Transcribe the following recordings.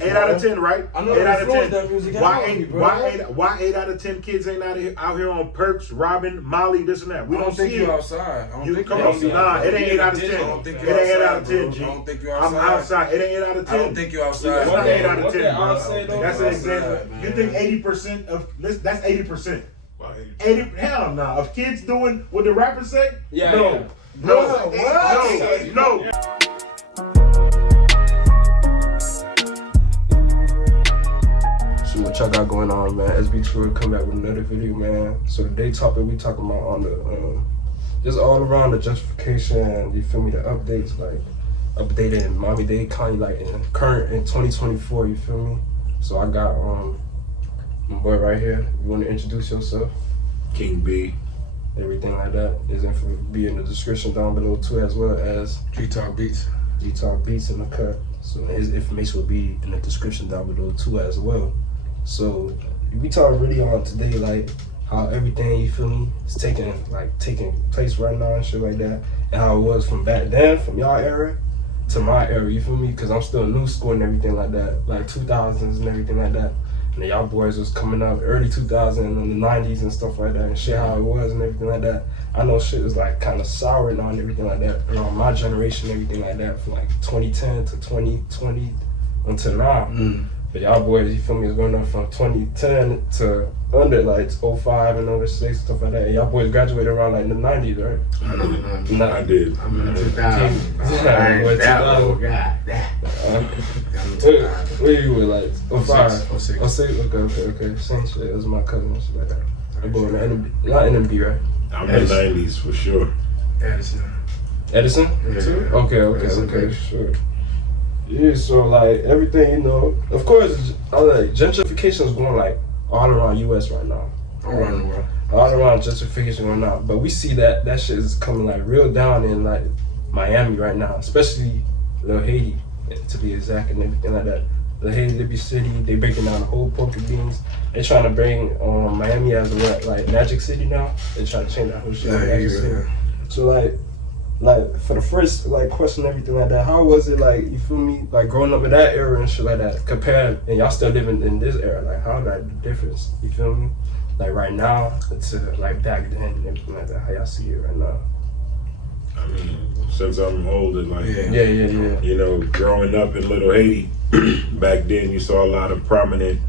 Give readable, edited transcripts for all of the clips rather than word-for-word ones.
8 out of 10, right? I know 8 out of 10. that music. Why 8 out of 10 kids ain't out here on perks, robbing, Molly, this and that? We don't think you outside. Nah, it ain't 8 out of 10. It ain't 8 out of 10, G. I don't think you outside. I'm outside. It ain't 8 out of 10. I don't think you outside. It's not 8 out of 10, bro. That's an example. You think 80% of that's 80%. 80, hell no. Of kids doing what the rappers say? Yeah. No. No. So what y'all got going on, man? SBTooReal come back with another video, man. So today topic we talking about on the just all around the gentrification, you feel me, the updates, like updated in Miami-Dade County, like in current in 2024, you feel me? So I got my boy right here. You wanna introduce yourself? KingB. Everything like that is be in the description down below too, as well as Gtalk Beats. Gtalk Beats in the cut. So his information will be in the description down below too as well. So we talking really on today, like how everything, you feel me, is taking place right now and shit like that, and how it was from back then, from y'all era to my era, you feel me? Because I'm still new school and everything like that, like 2000s and everything like that. And then y'all boys was coming up early 2000s and the 90s and stuff like that, and shit how it was and everything like that. I know shit was like kind of sour now and everything like that around my generation and everything like that, from like 2010 to 2020 until now. But y'all boys, you feel me, is going up from 2010 to under like 05 and 06, stuff like that. And y'all boys graduated around like in the 90s, right? I did. I'm in the 2000s. Where you were, like 05? 06. 06? Okay. Same shit. That was my cousin and shit like that. I'm born in not NMB, right? I'm in the 90s for sure. Edison? Yeah. Too? Okay, sure. Yeah, so like everything, you know, of course, like gentrification is going like all around US right now. All around the world. All around gentrification right now. But we see that shit is coming like real down in like Miami right now, especially Little Haiti, to be exact, and everything like that. The Haiti Libby City, they breaking down the whole pork beans. They're trying to bring Miami as a like Magic City now. They're trying to change that whole shit. So like for the first like question, everything like that, how was it, like, you feel me, like growing up in that era and shit like that, compared, and y'all still living in this era, like how that the difference, you feel me, like right now to like back then and everything like that, how y'all see it right now? I mean, since I'm older, like, yeah. You know, growing up in Little Haiti, back then you saw a lot of prominent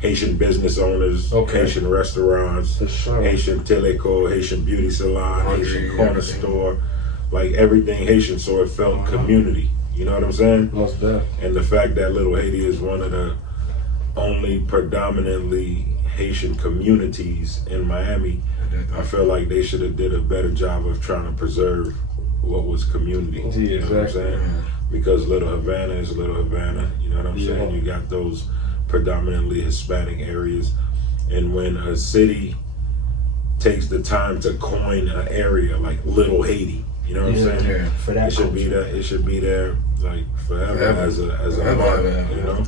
Haitian business owners, Haitian restaurants, Haitian teleco, Haitian beauty salon, Haitian corner store, like everything Haitian, so it felt community, you know what I'm saying? Most definitely. And the fact that Little Haiti is one of the only predominantly Haitian communities in Miami, I feel like they should have did a better job of trying to preserve what was community, you know what I'm saying? Because Little Havana is Little Havana, you know what I'm saying? You got those predominantly Hispanic areas, and when a city takes the time to coin an area like Little Haiti, you know what I'm saying? For that it should be there like forever as a mark, you know?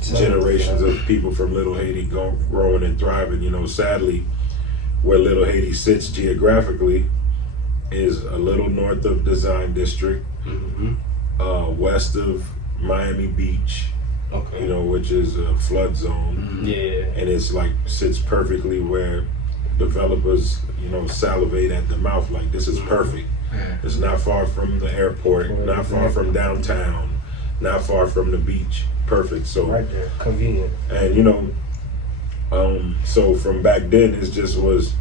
Generations of people from Little Haiti growing and thriving, you know. Sadly, where Little Haiti sits geographically is a little north of Design District, west of Miami Beach, you know, which is a flood zone. And it's like sits perfectly where developers, you know, salivate at the mouth like this is perfect. It's not far from the airport, not far from downtown, not far from the beach. Perfect. So right there, convenient. And you know, so from back then it just was,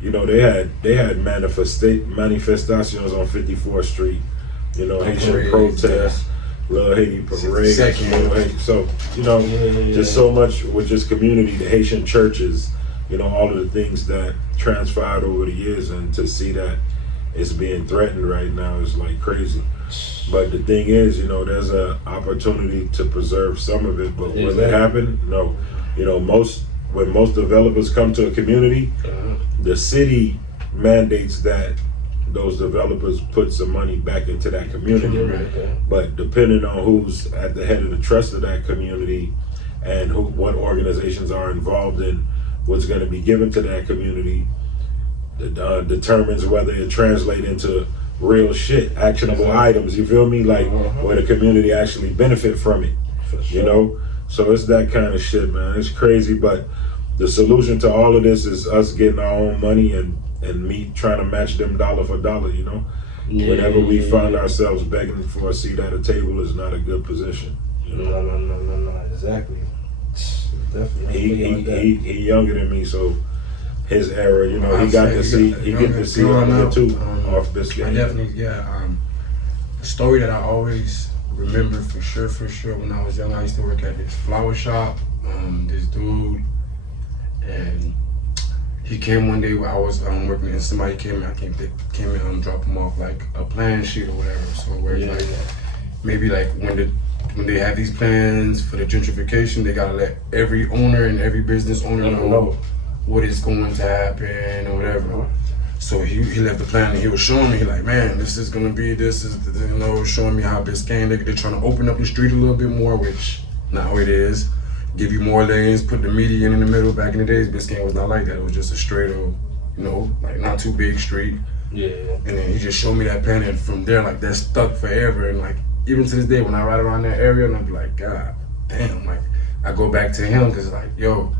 you know, they had manifestations on 54th Street, you know, Haitian protests, Little Haiti parade, Little Haiti. So, you know, just so much with just community, the Haitian churches, you know, all of the things that transpired over the years, and to see that it's being threatened right now is like crazy. But the thing is, you know, there's an opportunity to preserve some of it, but will it happen? No. You know, when most developers come to a community, the city mandates that those developers put some money back into that community. But depending on who's at the head of the trust of that community and what organizations are involved in what's going to be given to that community, determines whether it translates into real shit, actionable items. You feel me? Like where the community actually benefit from it. For sure. You know, so it's that kind of shit, man. It's crazy, but the solution to all of this is us getting our own money and me trying to match them dollar for dollar. You know, whenever we find ourselves begging for a seat at a table is not a good position. You know? No, exactly. Definitely. He younger than me, so his era, you know, he got to see on it too, off this game. I definitely, a story that I always remember for sure when I was young. I used to work at this flower shop. This dude, and he came one day where I was working, and somebody came and dropped him off like a plan sheet or whatever. So where it's like maybe like when they have these plans for the gentrification, they gotta let every owner and every business owner know what is going to happen or whatever. So he left the plan and he was showing me, like, man, this is gonna be, this is, you know, showing me how Biscayne, they're trying to open up the street a little bit more, which now it is. Give you more lanes, put the median in the middle. Back in the days, Biscayne was not like that. It was just a straight old, you know, like not too big street. Yeah. And then he just showed me that plan, and from there, like, that's stuck forever. And like, even to this day, when I ride around that area, and I be like, God damn, like, I go back to him, because like, yo,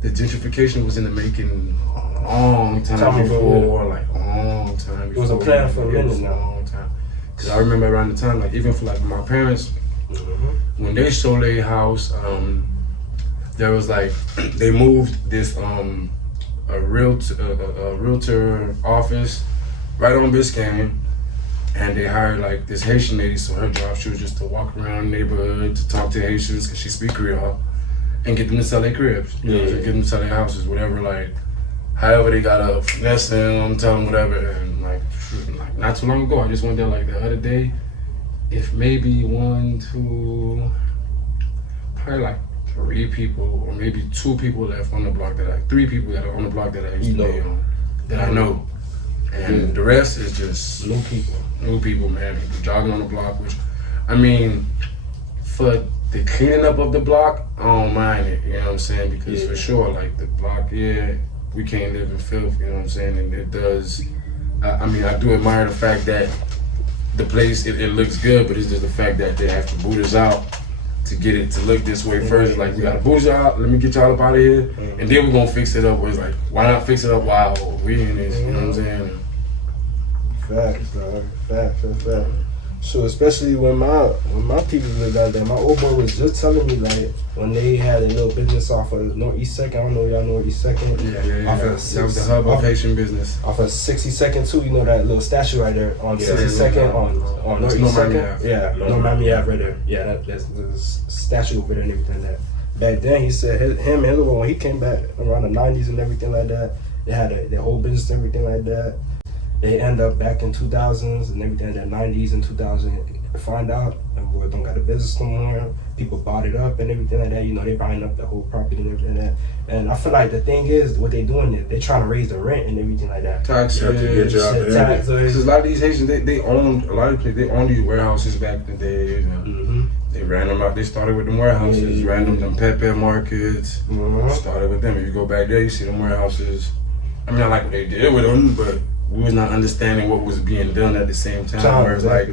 the gentrification was in the making a long time before, like a long time before. It was a plan for a minute now. Long time. Because I remember around the time, like, even for like my parents, when they sold their house, there was like, they moved this a realtor office right on Biscayne, and they hired like this Haitian lady. So her job, she was just to walk around the neighborhood to talk to Haitians, because she speak Creole, and get them to sell their cribs, you know, to get them to sell their houses, whatever, like, however they got to finesse them, tell them whatever. And like not too long ago, I just went there like the other day, if maybe probably like 3 people or maybe 2 people left on the block that 3 people that are on the block that I used to be on, that I know. And the rest is just new people, man. People jogging on the block, which, I mean, for the cleaning up of the block, I don't mind it, you know what I'm saying? Because for sure, like, the block, we can't live in filth, you know what I'm saying? And it does, I mean, I do admire the fact that the place, it looks good, but it's just the fact that they have to boot us out to get it to look this way first. Like, we gotta boot y'all out, let me get y'all up out of here, and then we're gonna fix it up. Where it's like, why not fix it up while we in this, you know what I'm saying? Facts, dog. Fact. So especially when my people lived out there, my old boy was just telling me, like, when they had a little business off of Northeast 2nd, I don't know if y'all know Northeast 2nd. Yeah. That was the hub of Haitian business. Off of 62nd too, you know that little statue right there on 62nd on Northeast 2nd. Yeah, no Miami Ave right there. Yeah, that's the statue over there and everything like that. Back then, he said him and his little, when he came back around the 90s and everything like that, they had their whole business and everything like that. They end up back in 2000s and everything, in the 90s and 2000, find out, and boy don't got a business no more. People bought it up and everything like that. You know, they buying up the whole property and everything like that. And I feel like the thing is, what they doing is they trying to raise the rent and everything like that. Taxes. Because a lot of these Haitians, they own a lot of places. They own these warehouses back in the day. You know? They ran them out. They started with them warehouses, ran them Pepe markets. Started with them. If you go back there, you see them warehouses. I mean, I like what they did with them, but we was not understanding what was being done at the same time. Where it's like,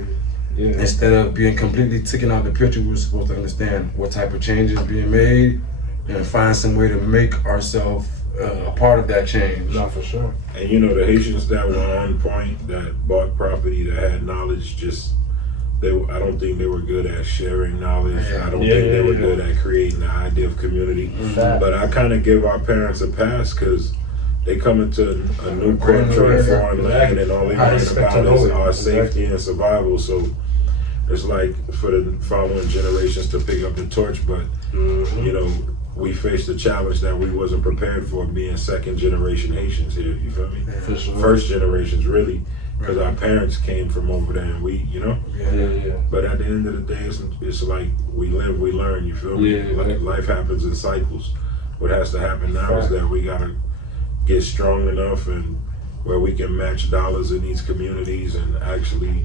instead of being completely taken out the picture, we were supposed to understand what type of changes being made and find some way to make ourselves a part of that change. No, for sure. And you know, the Haitians that were on point, that bought property, that had knowledge, I don't think they were good at sharing knowledge. I don't think they were good at creating the idea of community. But I kind of give our parents a pass, because they come into a new country, foreign land, and all they worry about is our safety and survival. So it's like for the following generations to pick up the torch, but you know, we faced a challenge that we wasn't prepared for, being second generation Haitians here. You feel me? For sure. First generations, really, because our parents came from over there, and we, you know. But at the end of the day, it's like we live, we learn. You feel me? Life happens in cycles. What has to happen now is that we gotta get strong enough and where we can match dollars in these communities and actually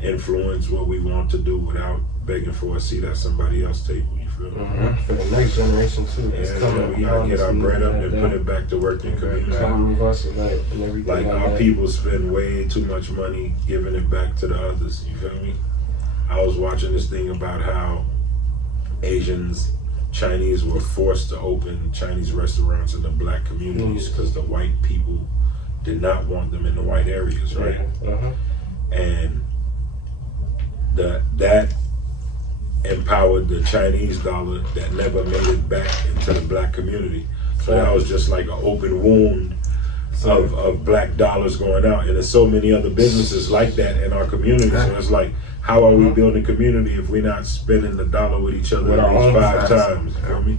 influence what we want to do without begging for a seat at somebody else's table. You feel me? For the next generation too. It's Yeah, coming. we gotta get our bread up and that. put it back to work in community. Come reverse it, like, and everything Like our that. people spend way too much money giving it back to the others. You feel me? I was watching this thing about how Asians, Chinese were forced to open Chinese restaurants in the black communities because the white people did not want them in the white areas, right? And that empowered the Chinese dollar that never made it back into the black community. So that was just like an open wound of black dollars going out. And there's so many other businesses like that in our community. So it's like, how are we building community if we're not spending the dollar with each other at least 5 times? You feel me?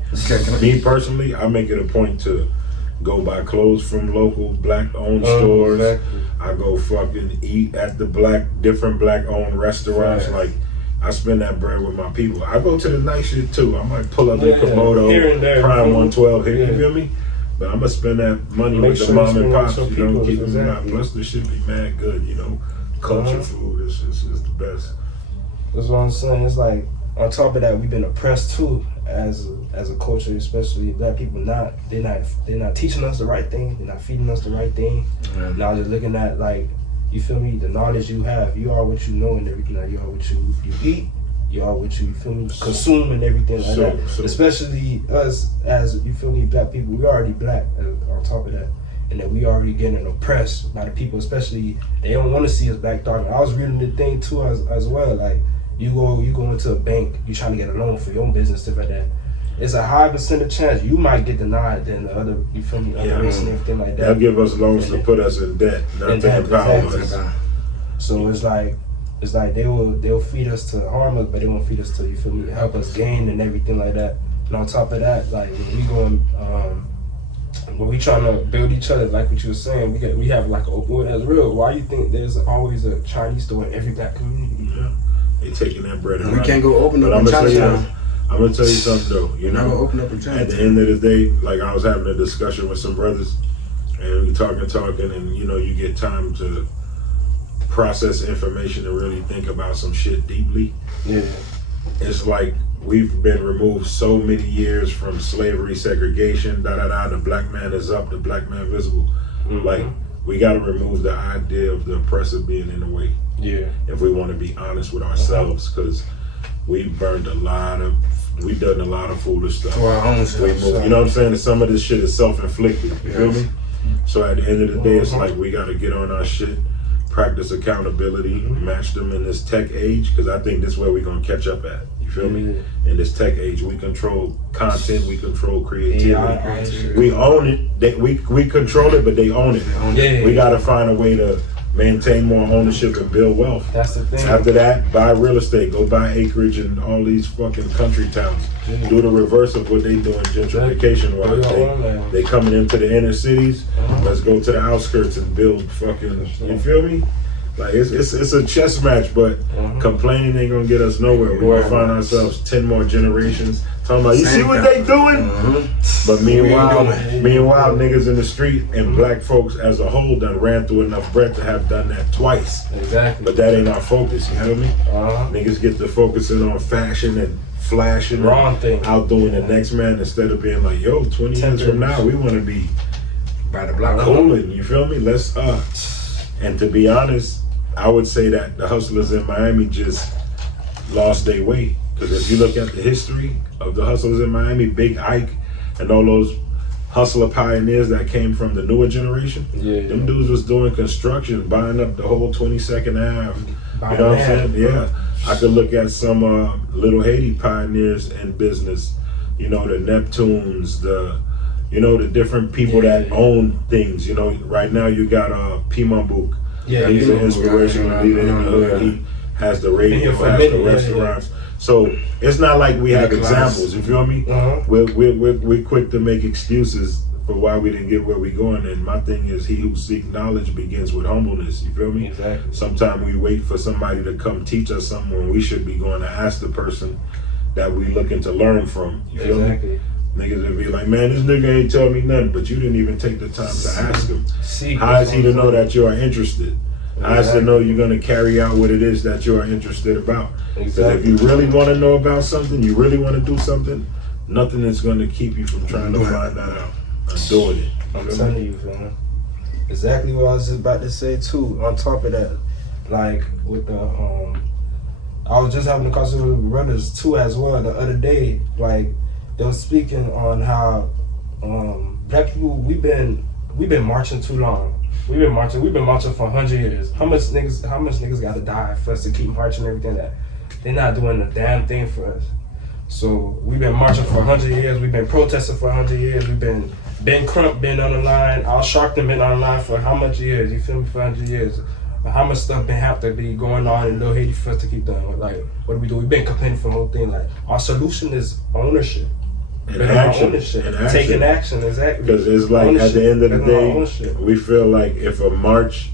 Me personally, I make it a point to go buy clothes from local black-owned stores. Exactly. I go fucking eat at the different black-owned restaurants. Like, I spend that bread with my people. I go to the nice shit too. I might pull up in Komodo, here and there, Prime 112 here. You feel me? But I'm gonna spend that money with the mom and pops. You know, keep them out. Plus, this shit be mad good. You know, culture food is the best. That's what I'm saying. It's like, on top of that, we've been oppressed too as a culture, especially black people. They're not teaching us the right thing. They're not feeding us the right thing. Now they're looking at, like, you feel me, the knowledge you have. You are what you know and everything. Like, you are what you eat. You are what you feel me, consume and everything like that. Especially us as, you feel me, black people. We already black on top of that. And that we already getting oppressed by the people, especially they don't want to see us back dark. I was reading the thing too as well. Like, you go into a bank, you trying to get a loan for your own business, stuff like that. It's a high percentage chance you might get denied than the other, you feel me, other race and everything like that. They'll give us loans to put us in debt, not to empower us. So it's like they'll feed us to harm us, but they won't feed us to, you feel me, help us gain and everything like that. And on top of that, like, when we trying to build each other, like what you were saying, we have like that's real. Why you think there's always a Chinese store in every black community? Yeah. They taking that bread. We can't go open up in a Chinatown. I'm gonna tell you something though. You know, open up a Chinatown. At the end of the day, like, I was having a discussion with some brothers, and we talking, and you know, you get time to process information and really think about some shit deeply. Yeah. It's like we've been removed so many years from slavery, segregation, the black man is up, the black man visible. Like, we gotta remove the idea of the oppressor being in the way. Yeah. If we want to be honest with ourselves, because we've done a lot of foolish stuff. To our own selves. You know what I'm saying? And some of this shit is self-inflicted. You feel me? So at the end of the day, it's like we got to get on our shit, practice accountability, match them in this tech age, because I think this is where we're going to catch up at. You feel me? In this tech age, we control content, we control creativity. We own it. We control it, but they own it. We got to find a way to maintain more ownership and build wealth. That's the thing. After that, buy real estate, go buy acreage in all these fucking country towns. Do the reverse of what they do in gentrification wise. They coming into the inner cities. Let's go to the outskirts and build fucking, you feel me? Like, it's a chess match, but complaining ain't gonna get us nowhere. We're gonna find ourselves 10 more generations talking about, you see what they doing? But meanwhile, niggas in the street and black folks as a whole done ran through enough breath to have done that twice. Exactly. But that ain't our focus, you feel me? Niggas get to focusing on fashion and flashing, wrong thing, outdoing the next man, instead of being like, yo, 20 years from now, we want to be by the block cooling, you feel me? Let's and to be honest, I would say that the hustlers in Miami just lost their way. Because if you look at the history of the hustlers in Miami, Big Ike and all those hustler pioneers that came from the newer generation, them dudes was doing construction, buying up the whole 22nd Ave. You know what I'm saying? Yeah. I could look at some Little Haiti pioneers in business, you know, the Neptunes, the different people that own things. You know, right now you got Pimambuk. He's an inspirational leader in the hood. He has the radio, has the restaurants. So it's not like we have examples, you feel me? We're quick to make excuses for why we didn't get where we're going. And my thing is, he who seeks knowledge begins with humbleness, you feel me? Exactly. Sometimes we wait for somebody to come teach us something when we should be going to ask the person that we looking to learn from, you feel me? Niggas would be like, man, this nigga ain't tell me nothing, but you didn't even take the time to ask him. How is he to know that you are interested? I should know you're gonna carry out what it is that you are interested about. Because if you really want to know about something, you really want to do something, nothing is gonna keep you from trying to find that out and doing it. I'm telling you, man. Exactly what I was just about to say too. On top of that, like with the I was just having a conversation with brothers too as well the other day. Like they were speaking on how black people we've been marching too long. We've been marching for 100 years. How much niggas gotta die for us to keep marching and everything that they're not doing a damn thing for us. So we've been marching for 100 years. We've been protesting for 100 years. We've been Ben Crump been on the line. Al Sharpton been on the line for how much years? You feel me? For 100 years. How much stuff been have to be going on in Little Haiti for us to keep doing? Like, what do we do? We've been complaining for the whole thing. Like, our solution is ownership. And action. Taking action, exactly. Because it's like ownership. At the end of the day, we feel like if a march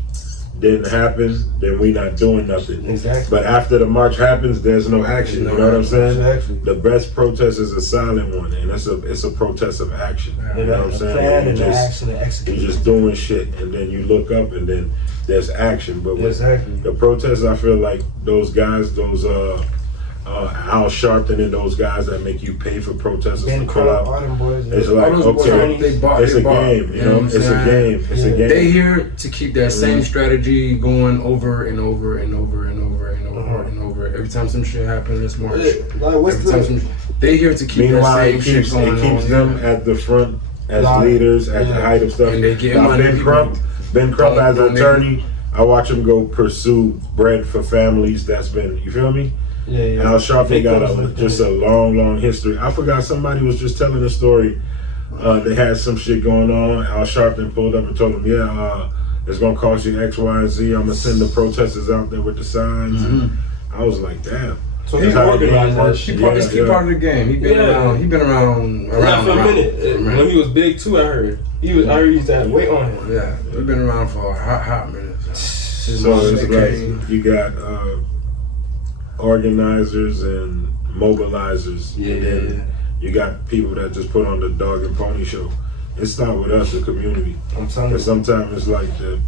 didn't happen, then we not doing nothing. Exactly. But after the march happens, there's no action. You know what I'm saying? Exactly. The best protest is a silent one, and it's a protest of action. You know what I'm saying? Plan and action and execution. You're just doing shit, and then you look up, and then there's action. But with the protests, I feel like those guys, those Al Sharpton and those guys that make you pay for protesters to pull out. It's like, okay, it's a game, you know? It's a game. It's a game. They here to keep that same strategy going over and over and over and over and over and over. Every time some shit happens, it's March. They here to keep that same shit going on. It keeps them at the front as leaders, at the height of stuff. And they get now, money. Ben Crump as an attorney, I watch him go pursue bread for families that's been, you feel me? Yeah. Al Sharpton got just a long history. I forgot, somebody was just telling a story. They had some shit going on. Al Sharpton pulled up and told them, it's going to cost you X, Y, and Z. I'm going to send the protesters out there with the signs. And I was like, damn. So he organized that shit. He's part of the game. He been around for a minute. When he was big too, I heard. I heard he used to have weight on him. Yeah, he's been around for a hot minute. So it's like you got organizers and mobilizers. And then you got people that just put on the dog and pony show. It starts with us, the community. I'm telling you. Sometimes it's like the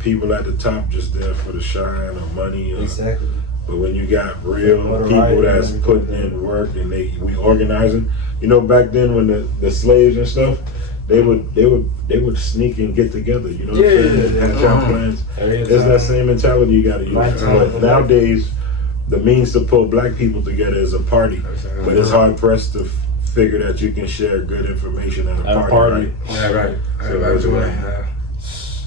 people at the top just there for the shine or money. Exactly. But when you got real people that's putting in work and we organizing, you know, back then when the slaves and stuff, they would sneak and get together. You know what I'm saying? Have job plans. It's that same mentality you got to use. But nowadays, the means to pull black people together is a party, but it's hard pressed to figure that you can share good information at a party. Right? Yeah, right.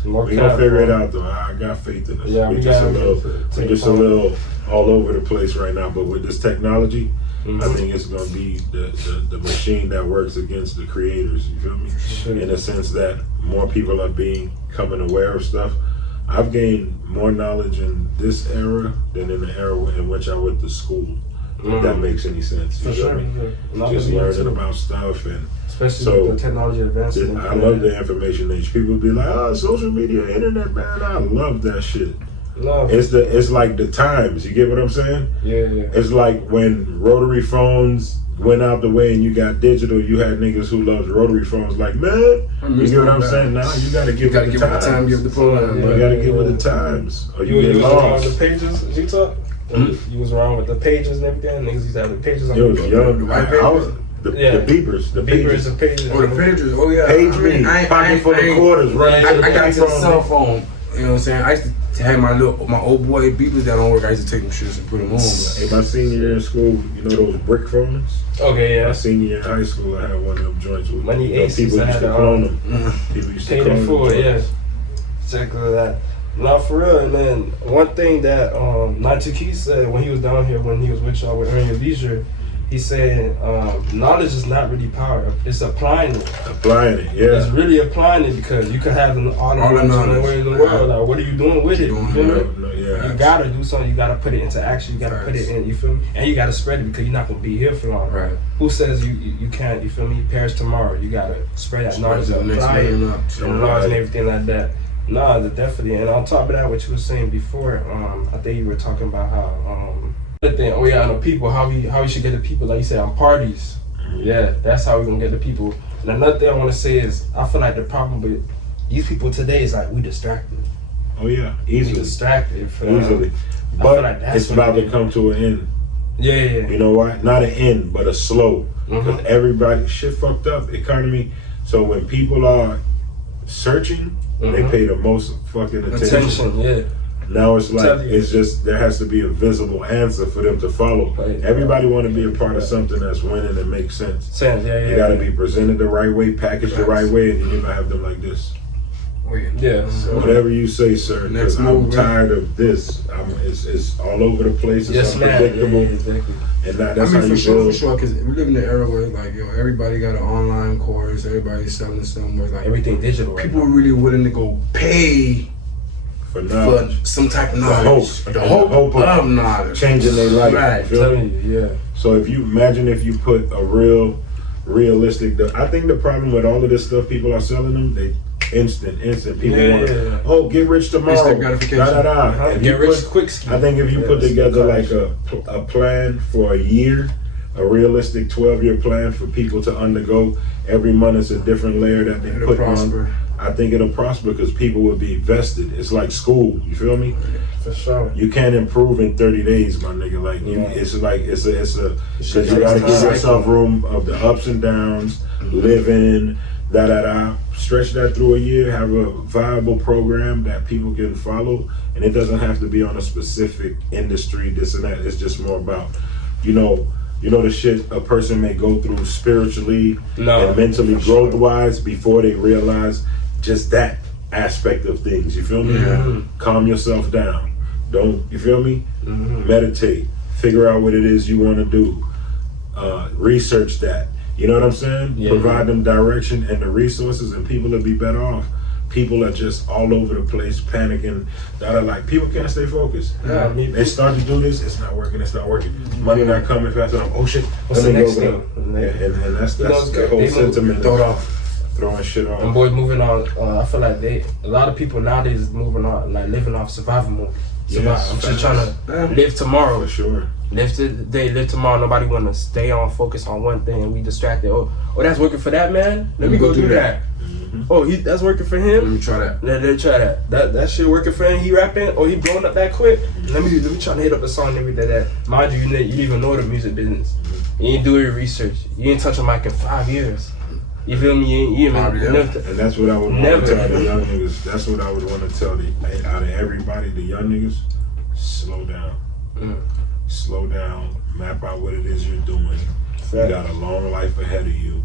We gonna figure it out though. I got faith in us. Yeah, we're just a little all over the place right now. But with this technology, I think it's gonna be the machine that works against the creators. You feel me? Sure. In a sense that more people are becoming aware of stuff. I've gained more knowledge in this era than in the era in which I went to school. If that makes any sense. For sure. Just learning about stuff and especially with the technology advancement. I love the information age. People be like, oh, social media, internet, man. I love that shit. It's like the times. You get what I'm saying? Yeah. It's like when rotary phones went out the way and you got digital, you had niggas who loved rotary phones. Like, man, you get what I'm saying? Now you gotta get with the times. Give the phone. You gotta get with the times. Or you get was lost. around with the pages, you talk? You was around with the pages and everything. Niggas used to have the pages on the young. I was the beepers. The beepers and pages. Oh, the pages. Oh yeah. Page me. Pocket full of quarters. Running to the I got to the phone. cell phone. You know what I'm saying? I used to have my old boy beepers that don't work. I used to take them shits and put them on. Hey, my senior year in school, you know those brick phones? Okay, yeah. My senior year in high school, I had one of them joints with Money Aces. People used to clone them. People used to clone them. Yeah. Exactly that. No, for real. And then one thing that Natiki said when he was down here, when he was with y'all with Earn Your Leisure, he said knowledge is not really power. It's applying it. It's really applying it because you could have all the knowledge in the world. Like, what are you doing with it? You feel me? You gotta do something. You gotta put it into action. You gotta put it in. You feel me? And you gotta spread it because you're not gonna be here for long. Right. Who says you can't? You feel me? Perish tomorrow. You gotta spread that knowledge, apply it, knowledge and everything like that. Nah, definitely. And on top of that, what you were saying before, I think you were talking about how the people, how we should get the people, like you said, on parties. Yeah, that's how we're gonna get the people. And another thing I wanna say is I feel like the problem with these people today is like we distracted. Oh yeah, You easily, distracted. easily. I But feel like that's it's about when to come to an end. Yeah. You know why? Not an end, but a slow. Because Mhm. everybody, shit fucked up, economy. So when people are searching, they pay the most fucking attention. Yeah. Now it's like, Tell you. it's just, there has to be a visible answer for them to follow. Right. Everybody want to be a part of something that's winning and makes sense. Sense. Yeah. You got to be presented the right way, packaged the right way, and then you're going to have them like this. Yeah. So. Whatever you say, sir, Next because I'm move, right? tired of this. It's all over the place. It's Yes, man. unpredictable. Yeah, exactly. And that's I how mean, you for sure, build. because we live in an era where, like, yo, everybody got an online course, everybody's selling somewhere. Like, Everything digital. Right people now. are really willing to go pay For knowledge. for some type of The knowledge. hope. The And hope, the hope of knowledge. changing their life. Right. You feel me? Telling you, yeah. So if you imagine if you put a realistic, I think the problem with all of this stuff people are selling them, they instant. People Yeah. oh, get rich tomorrow. Instant gratification. If Get you rich put- quick scheme. I think if you Yeah, put it's together like encouraging. a plan for a year, a realistic 12-year plan for people to undergo, every month it's a different layer that they It'll put prosper. on. I think it'll prosper because people will be vested. It's like school, you feel me? For sure. You can't improve in 30 days, my nigga. Like you, Yeah. it's because Shit you gotta takes give time. yourself room of the ups and downs, living, stretch that through a year, have a viable program that people can follow, and it doesn't have to be on a specific industry, this and that. It's just more about, you know the shit a person may go through spiritually and mentally growth wise before they realize just that aspect of things. You feel me? Yeah. Calm yourself down. Don't, you feel me? Meditate. Figure out what it is you want to do. Research that. You know what I'm saying? Yeah. Provide them direction and the resources, and people will be better off. People are just all over the place, panicking. That are like, people can't stay focused. Yeah, I mean, They start to do this, it's not working. Money not coming fast enough. Oh shit, What's let the me next go thing? there. And that's You know, the whole they move- sentiment Throw it of off. throwing shit And off. boys moving on. I feel like a lot of people nowadays is moving on, like living off survival mode. Yes, I'm just facts. trying to live tomorrow. For sure. Live today, live tomorrow. Nobody want to stay on focus on one thing and we distracted. Oh, that's working for that man. Let me go do that. Oh, that's working for Let him. me try that. Let try that. That shit working for him. He rapping. Oh, he blowing up that quick. Let me try to hit up the song and everything. That mind you, you didn't even know the music business. You ain't do your research. You ain't touch a mic in 5 years. You feel me? You ain't Probably, even. yeah. And that's what I would want Never. to tell the young niggas. That's what I would want to tell out of everybody, the young niggas, slow down. Slow down. Map out what it is you're doing. You got a long life ahead of you.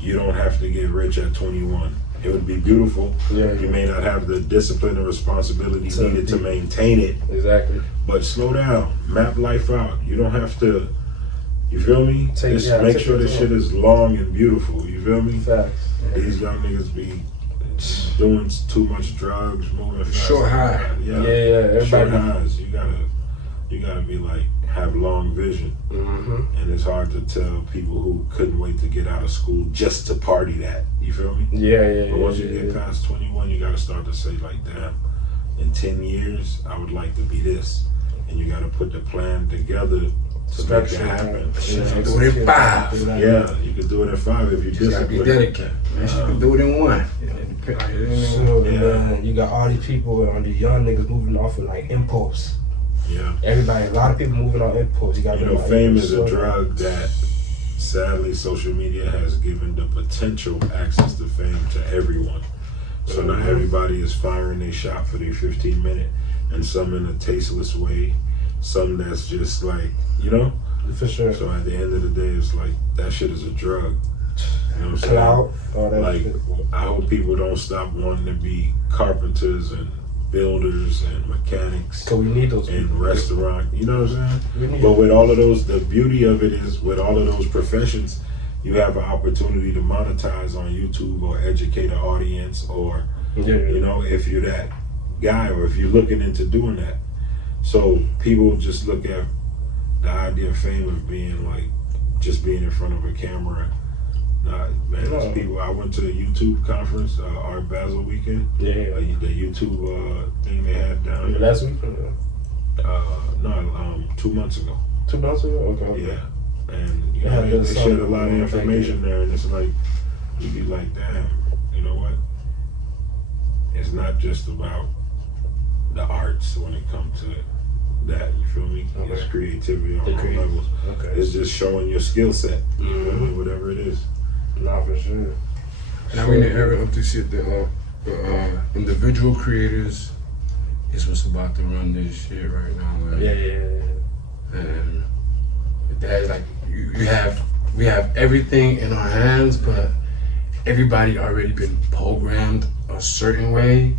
You don't have to get rich at 21. It would be beautiful. Yeah. You may not have the discipline and responsibility To needed to be- maintain it, Exactly. but slow down. Map life out. You don't have to, you feel me? Take Make sure your this time. shit is long and beautiful. You feel me? Facts. These young niggas be doing too much drugs, moving fast. Short high. Yeah. Yeah. Short Everybody. highs. You gotta be like, have long vision. And it's hard to tell people who couldn't wait to get out of school just to party that. You feel me? Yeah. But once you get past 21, you gotta start to say like, damn, in 10 years, I would like to be this. And you gotta put the plan together to make it happen. Do it in 5. Yeah, you can do it in 5 if you Just gotta be discipline. dedicated. Man, you can do it in 1. So, Yeah. man, you got all these people and these young niggas moving off of like impulse. Yeah. A lot of people moving on impulse. You got You know, fame is a drug that sadly social media has given the potential access to fame to everyone. So now everybody is firing their shot for their 15 minute, and some in a tasteless way, some that's just like, you know? For sure. So at the end of the day, it's like, that shit is a drug. You know what I'm saying? Clout, all that Like, shit. I hope people don't stop wanting to be carpenters and builders and mechanics Cause we need those and people. restaurant, you know what I'm saying? We need But with all of those, the beauty of it is with all of those professions, you have an opportunity to monetize on YouTube or educate an audience, or, you know, if you're that guy or if you're looking into doing that. So people just look at the idea of fame of being like, just being in front of a camera. Nah, man, there's people. I went to the YouTube conference, Art Basel weekend. Yeah. The YouTube thing they had down here. Last week? No, 2 months ago. 2 months ago? Okay. Yeah, and you They know, had they the shared a song, lot of information there, and it's like, you be like, damn, you know what? It's not just about the arts when it comes to that. You feel me? Okay. It's creativity on The all creative. levels. Okay. It's just showing your skill set. You feel me? Whatever it is. Nah, for sure. Now we're in the era of the shit that individual creators is what's about to run this shit right now. Like, Yeah. and that's like we have everything in our hands, but everybody already been programmed a certain way.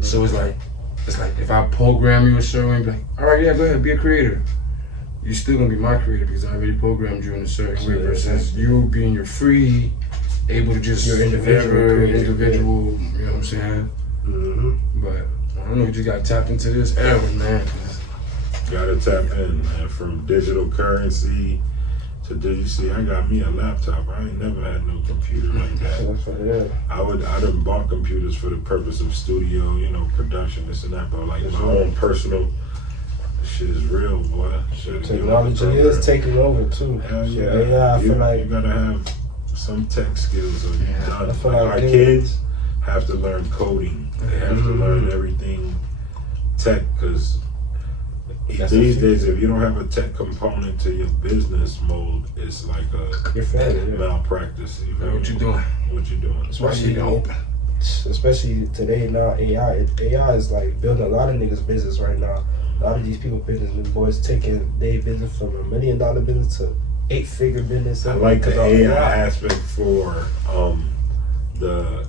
So it's like if I program you a certain way, be like, all right, yeah, go ahead, be a creator. You're still gonna be my creator because I already programmed you in a certain way. Versus you being your free, able to just Your individual individual. You know what I'm saying? Mm-hmm. But I don't know, you just got tapped into this era, man. Gotta tap in, man. From digital currency to digital. See, I got me a laptop. I ain't never had no computer like that. I done bought computers for the purpose of studio, you know, production, this and that. But like my own personal shit is real, boy. Shit, Technology is taking over too. Hell yeah. So, yeah, I feel like you gotta have some tech skills or you done. I feel Like like our kids have to learn coding. They have to learn everything tech, because these days, if you don't have a tech component to your business mode, it's like you're failing. malpractice. You know What you doing? What you doing? Especially today now, AI is like building a lot of niggas' business right now. A lot of these people business boys taking their business from $1 million business to 8-figure business. I like the AI aspect for the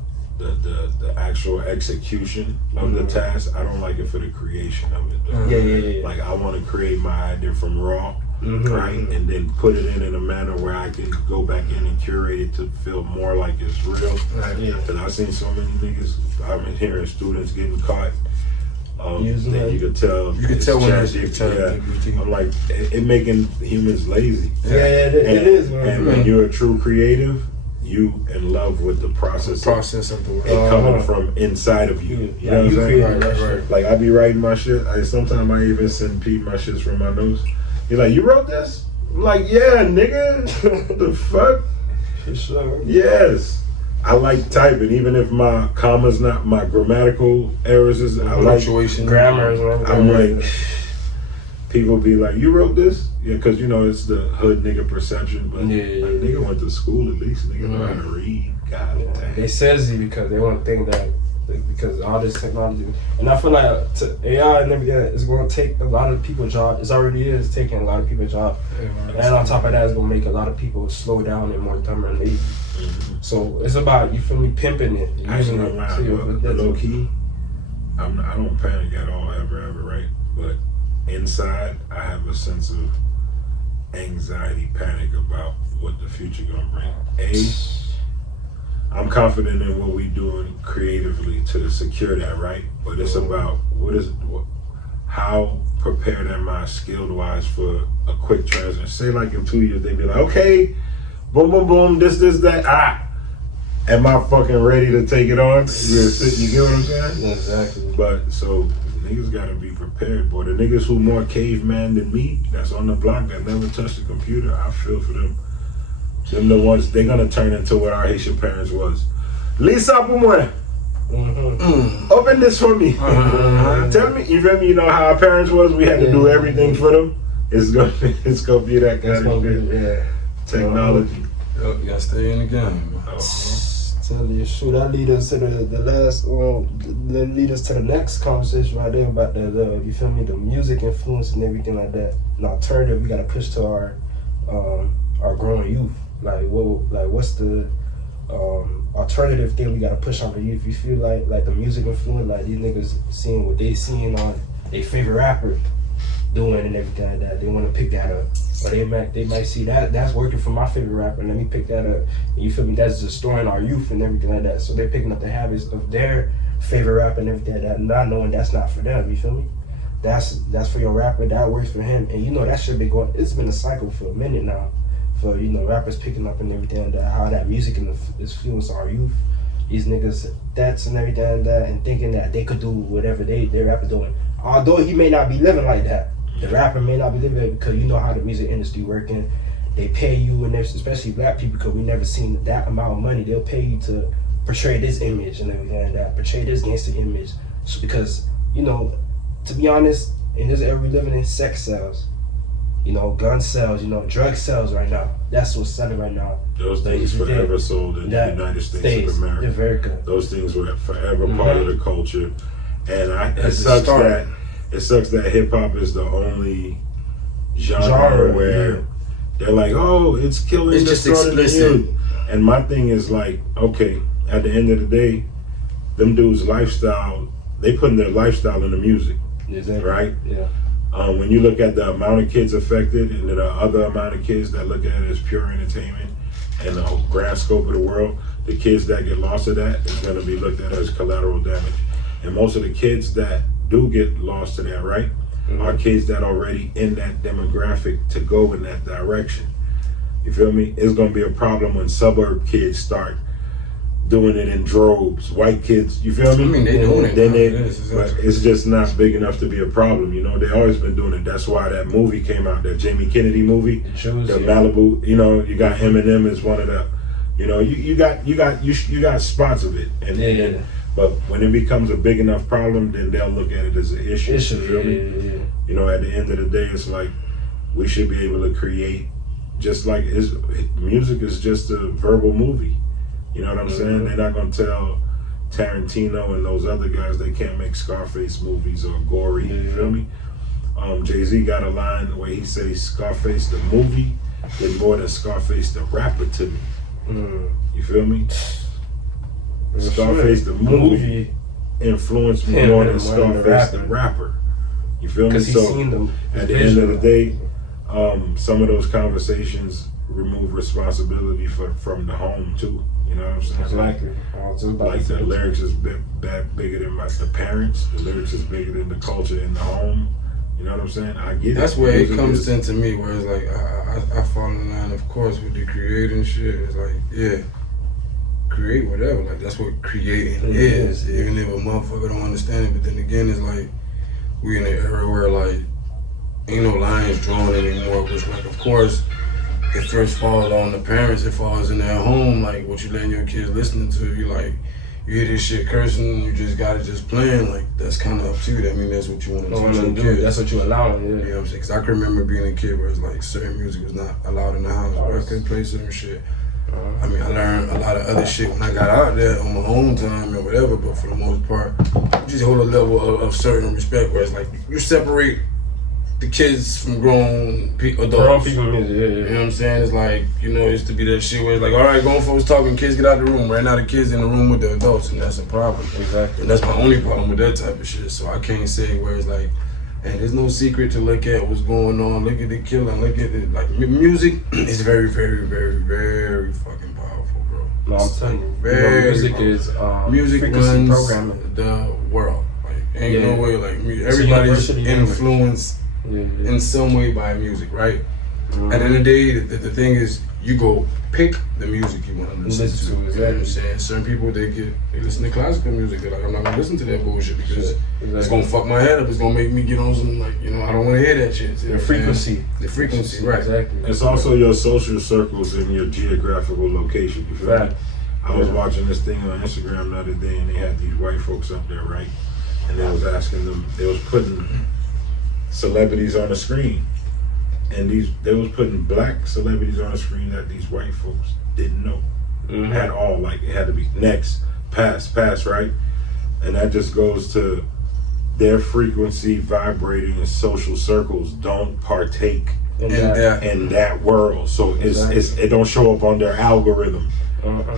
actual execution of the task. I don't like it for the creation of it. Yeah. Like I want to create my idea from raw, right, and then put it in a manner where I can go back in and curate it to feel more like it's real. Because I've seen so many niggas. I've been hearing students getting caught. Using that it. you could tell. You can tell when I'm like, it making humans lazy. It is, man. And when you're a true creative, you in love with the process of the work. it coming from inside of you. You know what I'm saying? Right. Like I be writing my shit. Sometimes I even send Pete my shits from my notes. He's like, "You wrote this?" I'm like, "Yeah, nigga." The fuck? For sure. Yes. I like typing, even if my commas not my grammatical errors is. I like Punctuation, grammars, and I'm everything. like, people be like, "You wrote this?" Yeah, because you know it's the hood nigga perception, but like, nigga went to school at least. Nigga know how to read. God damn. They says it because they want to think that because all this technology, and I feel like AI and everything is going to take a lot of people's job. It already is taking a lot of people's job, and on top of that, it's going to make a lot of people slow down and more dumber and lazy. So it's about, you feel me, pimping it, using it. Low key, I don't panic at all, ever, right? But inside, I have a sense of anxiety, panic about what the future gonna bring. I'm confident in what we doing creatively to secure that, right? But it's about how prepared am I skilled wise for a quick transition. Say like in 2 years they be like, okay, boom, boom, boom, this, that, am I fucking ready to take it on? You get what I'm saying? Exactly. But so niggas gotta be prepared, boy. The niggas who more caveman than me, that's on the block, that never touched a computer, I feel for them. Them the ones, they gonna turn into what our Haitian parents was. Lisa pour moi. Open this for me. Tell me, you feel me? You know how our parents was? We had to do everything for them. It's gonna be that kind of shit. Technology. You gotta stay in the game. Tell you, shoot, that lead us to the last, that lead us to the next conversation right there about the you feel me, the music influence and everything like that. An alternative we gotta push to our growing youth. Like what's the alternative thing we gotta push on the youth? You feel like the music influence, like these niggas seeing what they seeing on their favorite rapper doing and everything like that. They want to pick that up, or they might see that's working for my favorite rapper. Let me pick that up. And you feel me? That's destroying our youth and everything like that. So they're picking up the habits of their favorite rapper and everything like that, not knowing that's not for them. You feel me? That's for your rapper. That works for him. And you know that should be going. It's been a cycle for a minute now. For rappers picking up and everything like that. How that music is influencing our youth. These niggas that's and everything like that, and thinking that they could do whatever they rapper doing. Although he may not be living like that. The rapper may not be living because you know how the music industry working. They pay you, and especially black people, because we never seen that amount of money. They'll pay you to portray this image and everything like that, portray this gangster image. So because to be honest, in this era we living in, sex sells. You know, gun sells. You know, drug sells right now. That's what's selling right now. Those things forever sold in the United States of America. Those things were forever part of the culture, and it sucks that hip hop is the only genre where they're like, oh, it's killing. It's just explicit. And my thing is like, okay, at the end of the day, them dudes' lifestyle, they putting their lifestyle in the music, right? Yeah. When you look at the amount of kids affected and the other amount of kids that look at it as pure entertainment and the grand scope of the world, the kids that get lost to that is going to be looked at as collateral damage. And most of the kids that do get lost to that, right, are kids that are already in that demographic to go in that direction. You feel me? It's going to be a problem when suburb kids start doing it in droves. White kids, you feel me? I mean, they doing it. But it's just not big enough to be a problem. You know, they always been doing it. That's why that movie came out, that Jamie Kennedy movie, Malibu. You know, you got Eminem as one of the. You know, you got spots of it, but when it becomes a big enough problem, then they'll look at it as an issue. You feel me? You know, at the end of the day, it's like we should be able to create, just like music is just a verbal movie. You know what I'm saying? They're not gonna tell Tarantino and those other guys they can't make Scarface movies or gory. You feel me? Jay-Z got a line where he says Scarface the movie did more than Scarface the rapper to me. You feel me? Scarface the movie influenced me more than Scarface the rapper. You feel me? So at the end of the day, some of those conversations remove responsibility from the home too. You know what I'm saying? Like the lyrics is bigger than the parents. The lyrics is bigger than the culture in the home. You know what I'm saying? I get That's where it comes into me, where it's like I fall in line, of course, with the creating shit. It's like, create whatever. Like that's what creating is. Even if a motherfucker don't understand it, but then again, it's like we in an era where like ain't no lines drawn anymore. Which like, of course, it first falls on the parents. It falls in their home. Like what you letting your kids listening to. You like. You hear this shit cursing, you just got it just playing, like, that's kind of up to you. That mean that's what you want to teach your kids. That's what you allow them, You know what I'm saying? Because I can remember being a kid where it's like certain music was not allowed in the house, where I couldn't play certain shit. I mean, I learned a lot of other shit when I got out there on my own time and whatever, but for the most part, you just hold a level of certain respect where it's like, you separate the kids from grown adults. Grown people music, You know what I'm saying? It's like, you know, it used to be that shit where it's like, all right, grown folks talking, kids get out of the room. Right now the kids in the room with the adults, and that's a problem. Exactly. And that's my only problem with that type of shit. So I can't say where it's like, and there's no secret to look at what's going on, look at the killing, look at it. Like, music is very, very, very, very fucking powerful, bro. No, I'm telling you. Very music powerful. is music frequency runs programming. the world. Like, ain't no way, like, everybody's influenced in some way by music, right? At the end of the day, the thing is, you go pick the music you want to listen to. You know what I'm saying? Certain people, they listen to classical music. They're like, I'm not gonna listen to that bullshit because it's gonna fuck my head up. It's gonna make me get on some, like, you know, I don't want to hear that shit. The frequency. The frequency, right? Exactly. It's also your social circles and your geographical location. You feel me? I was watching this thing on Instagram the other day, and they had these white folks up there, right? And they was asking them, they was putting celebrities on the screen, and they was putting black celebrities on the screen that these white folks didn't know at all. Like, it had to be next, pass, right? And that just goes to their frequency vibrating in social circles don't partake in that world. So it don't show up on their algorithm.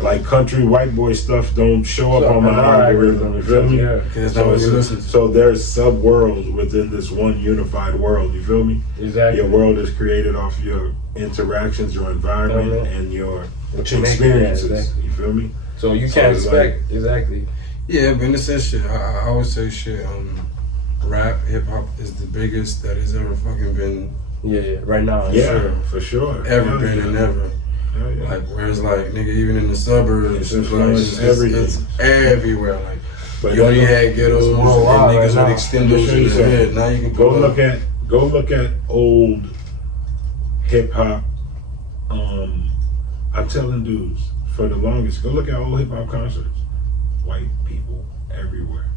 Like country white boy stuff don't show up on my algorithm. You feel me? So there's sub worlds within this one unified world. You feel me? Exactly. Your world is created off your interactions, your environment, and your experiences. You feel me? So you can't expect exactly. Yeah, but in the sense, shit, I always say shit. Rap, hip hop is the biggest that has ever fucking been. Yeah, right now. For sure. Ever been and ever. Like, whereas, like, nigga, even in the suburbs, it's everywhere. Like, but you only had ghettos and niggas with extenders in their head. Now you can go look at old hip hop. I'm telling dudes for the longest, go look at old hip hop concerts. White people everywhere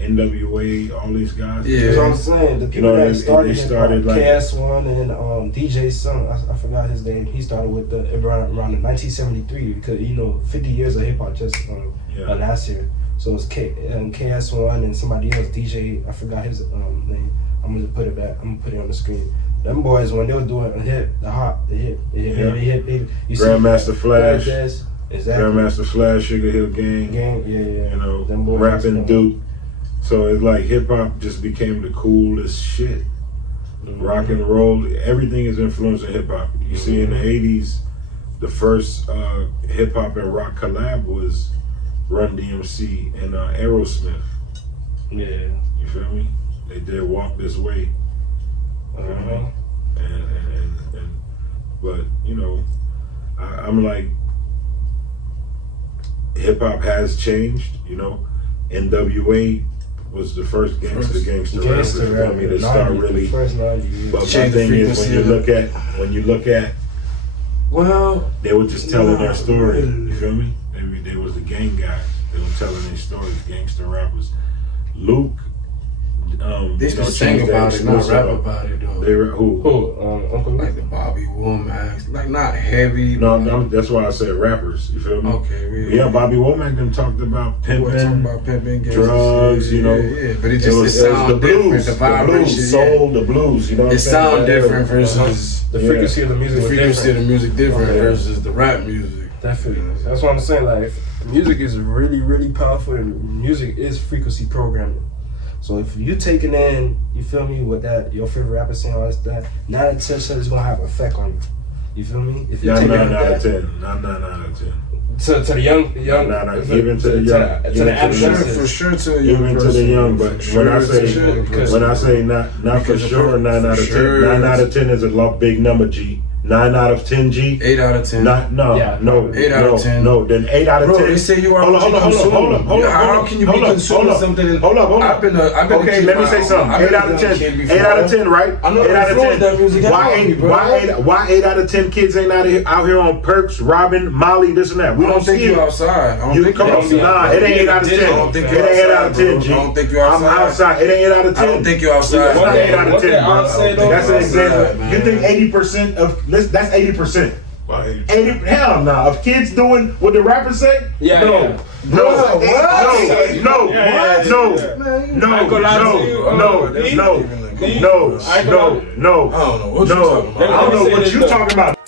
NWA, all these guys. Yeah. That's what I'm saying. The people that started, they started like KS1 and DJ Son, I forgot his name. He started with around 1973 because 50 years of hip hop just last year. So it's KS1 and somebody else, DJ. I forgot his name. I'm gonna put it back. I'm gonna put it on the screen. Them boys when they were doing the hip. You Grandmaster Flash. Exactly. Grandmaster Flash, Sugar Hill Gang. Yeah. Them boys rapping Duke. So it's like hip hop just became the coolest shit. Rock and roll, everything is influencing hip hop. You see, in the '80s, the first hip hop and rock collab was Run DMC and Aerosmith. Yeah. You feel me? They did Walk This Way. But I'm like, hip hop has changed. NWA was the first gangster rapper. To start really. But my thing is when you look at, well, they were just telling their story. You feel me? They was the gang guys. They were telling their stories. Gangster rappers. Luke. They just sing about it, not rap about it though. Who? Uncle like the Bobby Womack, like not heavy. No, that's why I said rappers. You feel me? Okay, really. Yeah, Bobby Womack them talked about pimping, drugs. Yeah, but it sounds different. The vibration, soul, the blues. It sounds different versus the frequency of the music. The frequency of the music different versus the rap music. Definitely. That's what I'm saying. Like, music is really, really powerful, and music is frequency programming. So if you taking in, you feel me, what that your favorite rapper saying, all that, 9 out of 10 shit is gonna have an effect on you. You feel me? If you 9 out of 10. Not 9 out of 10. To the young, even to the young, to the adolescents, for sure to the young, even to the young. But when I say not for sure, 9 out of 10. 9 out of 10 is a big number, G. 9 out of 10, G. 8 out of 10. 8 out of 10. No, then 8 out of 10. Bro, they say you are hold on. How can you be consuming something? Hold up. I've been okay, let me say something. 8 out of 10. 8 out of 10, right? 8 out of 10. Why 8 out of 10 kids ain't out here on perks, robbing, Molly, this and that? We don't see it. Outside. You come on, nah, it ain't 8 out of 10. It ain't 8 out of 10, G. I don't think you're outside. I'm outside. It ain't 8 out of 10. I don't think you're outside. It's not 8 out of 10, bro. That's an example. You think 80% of that's 80%. 80, hell no. Of kids doing what the rappers say? No. I don't know what you talking about.